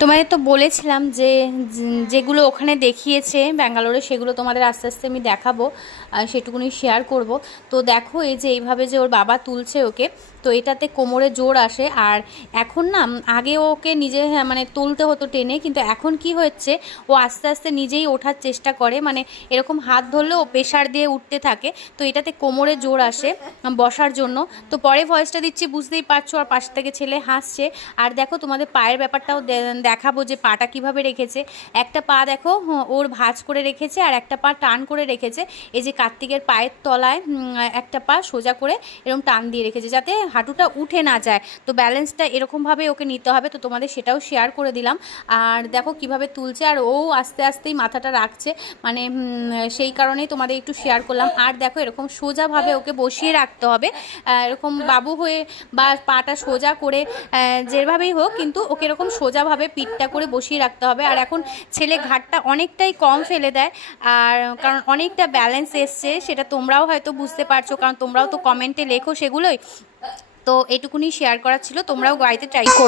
তোমাদের তো বলেছিলাম যে যেগুলো ওখানে দেখিয়েছে ব্যাঙ্গালোরে সেগুলো তোমাদের আস্তে আস্তে আমি দেখাবো, সেটুকুনি শেয়ার করব। তো দেখো এই যে এইভাবে যে ওর বাবা তুলছে ওকে, তো এটাতে কোমরে জোর আসে। আর এখন না, আগে ওকে নিজে মানে তুলতে হতো টেনে, কিন্তু এখন কি হচ্ছে, ও আস্তে আস্তে নিজেই ওঠার চেষ্টা করে, মানে এরকম হাত ধরলে ও প্রেশার দিয়ে উঠতে থাকে। তো এটাতে কোমরে জোর আসে বসার জন্য। তো পরে ভয়েসটা দিচ্ছি, বুঝতেই পারছো, আর পাশ থেকে ছেলে হাসছে। আর দেখো তোমাদের পায়ের ব্যাপারটাও দেখাবো যে পাটা কিভাবে রেখেছে। একটা পা দেখো ওর ভাঁজ করে রেখেছে, আর একটা পা টান করে রেখেছে। এই যে কার্তিকের পায়ের তলায় একটা পা সোজা করে এরকম টান দিয়ে রেখেছে, যাতে হাঁটুটা উঠে না যায়। তো ব্যালেন্সটা এরকমভাবে ওকে নিতে হবে। তো তোমাদের সেটাও শেয়ার করে দিলাম। আর দেখো কিভাবে তুলছে, আর ও আস্তে আস্তেই মাথাটা রাখছে, মানে সেই কারণেই তোমাদের একটু শেয়ার করলাম। আর দেখো এরকম সোজাভাবে ওকে বসিয়ে রাখতে হবে, এরকম বাবু হয়ে বা পাটা সোজা করে, যেভাবেই হোক, কিন্তু ওকে এরকম সোজাভাবে পিঠটা করে বসিয়ে রাখতে হবে। আর এখন ছেলে ঘাটটা অনেকটাই কম ফেলে দেয়, আর কারণ অনেকটা ব্যালেন্স এসছে, সেটা তোমরাও হয়তো বুঝতে পারছো, কারণ তোমরাও তো কমেন্টে লেখো সেগুলোই। তো এটুকুনি শেয়ার করার ছিল, তোমরাও বাড়িতে ট্রাই করো।